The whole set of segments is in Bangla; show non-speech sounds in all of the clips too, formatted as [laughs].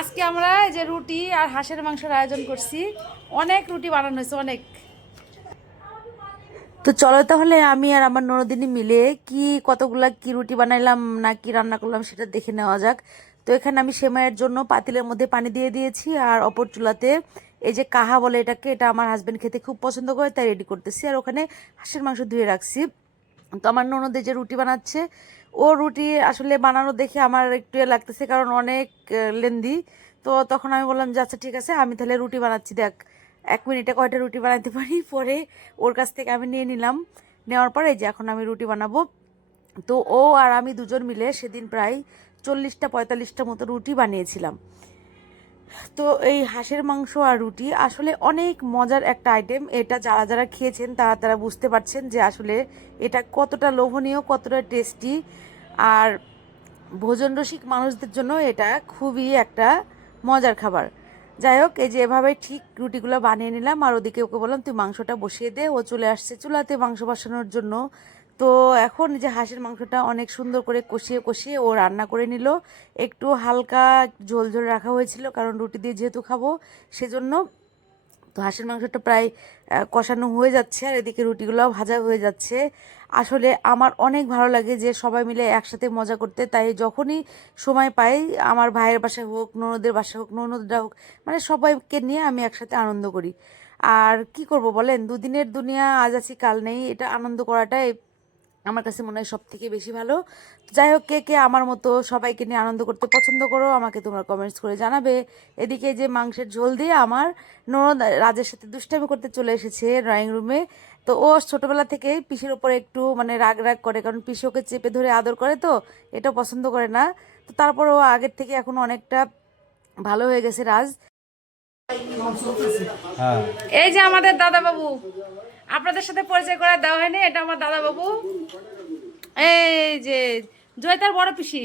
আজকে আমরা যে রুটি আর হাঁসের মাংসের আয়োজন করছি। অনেক রুটি বানানো হয়েছে, অনেক। তো চলো তাহলে আমি আর আমার ননদিনী মিলে কি কতগুলা কি রুটি বানাইলাম, না কি রান্না করলাম সেটা দেখে নেওয়া যাক। তো এখানে আমি সেমাইয়ের জন্য পাতিলের মধ্যে পানি দিয়ে দিয়েছি আর অপর চুলাতে এই যে কাহা বলে এটাকে, এটা আমার হাজব্যান্ড খেতে খুব পছন্দ করে, তাই রেডি করতেছি। আর ওখানে হাঁসের মাংস ধুয়ে রাখছি। তো আমার ননদে যে রুটি বানাচ্ছে, ও রুটি আসলে বানানো দেখে আমার একটু লাগতেছে কারণ অনেক লেন্দি। তো তখন আমি বললাম যে আচ্ছা ঠিক আছে, আমি তাহলে রুটি বানাচ্ছি, দেখ, এক মিনিটে কয়টা রুটি বানাতে [laughs] পারি? পরে ওর কাছ থেকে আমি নিয়ে নিলাম। নেওয়ার পরে যে, এখন আমি রুটি বানাবো। তো ও আর আমি দুজন মিলে সেদিন প্রায় চল্লিশটা পঁয়তাল্লিশটা মতো রুটি বানিয়েছিলাম। তো এই হাঁসের মাংস আর রুটি আসলে অনেক মজার একটা আইটেম এটা যারা যারা খেয়েছেন তারা তারা বুঝতে পারছেন যে আসলে এটা কতটা লোভনীয়, কতটা টেস্টি আর ভোজন রসিক মানুষদের জন্য এটা খুবই একটা মজার খাবার। যাই হোক, এই যে এভাবে ঠিক রুটিগুলো বানিয়ে নিলাম আর ওদিকে ওকে বললাম, তুই মাংসটা বসিয়ে দে। ও চলে আসছে চুলাতে মাংস বসানোর জন্য। তো এখন যে হাঁসের মাংসটা অনেক সুন্দর করে কষিয়ে কষিয়ে ও রান্না করে নিল। একটু হালকা ঝোল ঝোল রাখা হয়েছিল, কারণ রুটি দিয়ে যেহেতু খাব, সেজন্য তো হাঁসের মাংসটা প্রায় কষানো হয়ে যাচ্ছে আর এদিকে রুটিগুলোও ভাজা হয়ে যাচ্ছে। আসলে আমার অনেক ভালো লাগে যে সবাই মিলে একসাথে মজা করতে, তাই যখনই সময় পাই, আমার ভাইয়ের বাসায় হোক, ননদের বাসায় হোক, ননদরা হোক মানে সবাইকে নিয়ে আমি একসাথে আনন্দ করি। আর কি করব বলেন? দুদিনের দুনিয়া আজ আছি, কাল নেই, এটা আনন্দ করাটাই আমার কাছে মনে হয় সব থেকে বেশি ভালো। যাই হোক কে কে আমার মতো সবাইকে নিয়ে আনন্দ করতে পছন্দ করো আমাকে তোমরা কমেন্টস করে জানাবে। এদিকে যে মাংসের ঝোল দিয়ে আমার ননদ রাজের সাথে দুষ্টামি করতে চলে এসেছে ড্রয়িং রুমে তো ও ছোটোবেলা থেকেই পিসির ওপরে একটু মানে রাগ রাগ করে কারণ পিসি ওকে চেপে ধরে আদর করে তো এটা পছন্দ করে না। তো তারপর ও আগের থেকে এখন অনেকটা ভালো হয়ে গেছে রাজ। হ্যাঁ। এই যে আমাদের দাদা বাবু আপনাদের সাথে পরিচয় করে দেওয়া হয়নি এটা আমার দাদা বাবু এই যে জয়তার বড় পিসি।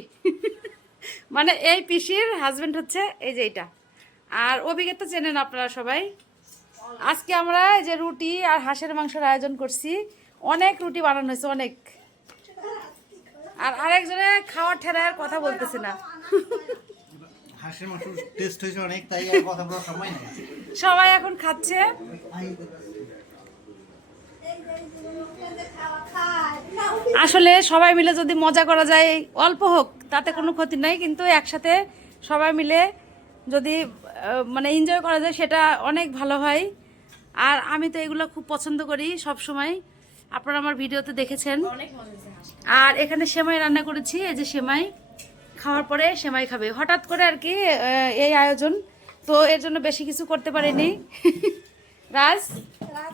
মানে এই পিসির হাজবেন্ড হচ্ছে এই যে এটা আর অভিজ্ঞতা তো চেনেন আপনারা সবাই। আজকে আমরা এই যে রুটি আর হাঁসের মাংসের আয়োজন করছি। অনেক রুটি বানানো হয়েছে অনেক। আর আরেকজনে খাওয়ার ঠেলার কথা বলতেছে না। হাঁসের মাংস টেস্ট হয়েছে অনেক তাই কথা বলার সময় নেই। সবাই এখন খাচ্ছে। আসলে সবাই মিলে যদি মজা করা যায় অল্প হোক তাতে কোনো ক্ষতি নাই কিন্তু একসাথে সবাই মিলে যদি মানে এনজয় করা যায় সেটা অনেক ভালো হয়। আর আমি তো এগুলো খুব পছন্দ করি সব সময় আপনারা আমার ভিডিওতে দেখেছেন। আর এখানে সেমাই রান্না করেছি এই যে সেমাই। খাওয়ার পরে সেমাই খাবে। হঠাৎ করে আর কি এই আয়োজন। তো এর জন্য বেশি কিছু করতে পারিনি। [laughs] রাজ? রাজ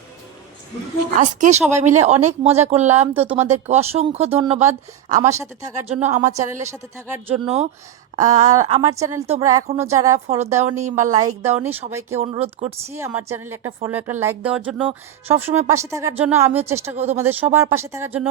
আজকে সবাই মিলে অনেক মজা করলাম। তো তোমাদেরকে অসংখ্য ধন্যবাদ আমার সাথে থাকার জন্য, আমার চ্যানেলের সাথে থাকার জন্য। আর আমার চ্যানেল তোমরা এখনও যারা ফলো দাওনি বা লাইক দাওনি, সবাইকে অনুরোধ করছি আমার চ্যানেলে একটা ফলো একটা লাইক দেওয়ার জন্য। সবসময় পাশে থাকার জন্য, আমিও চেষ্টা করব তোমাদের সবার পাশে থাকার জন্য।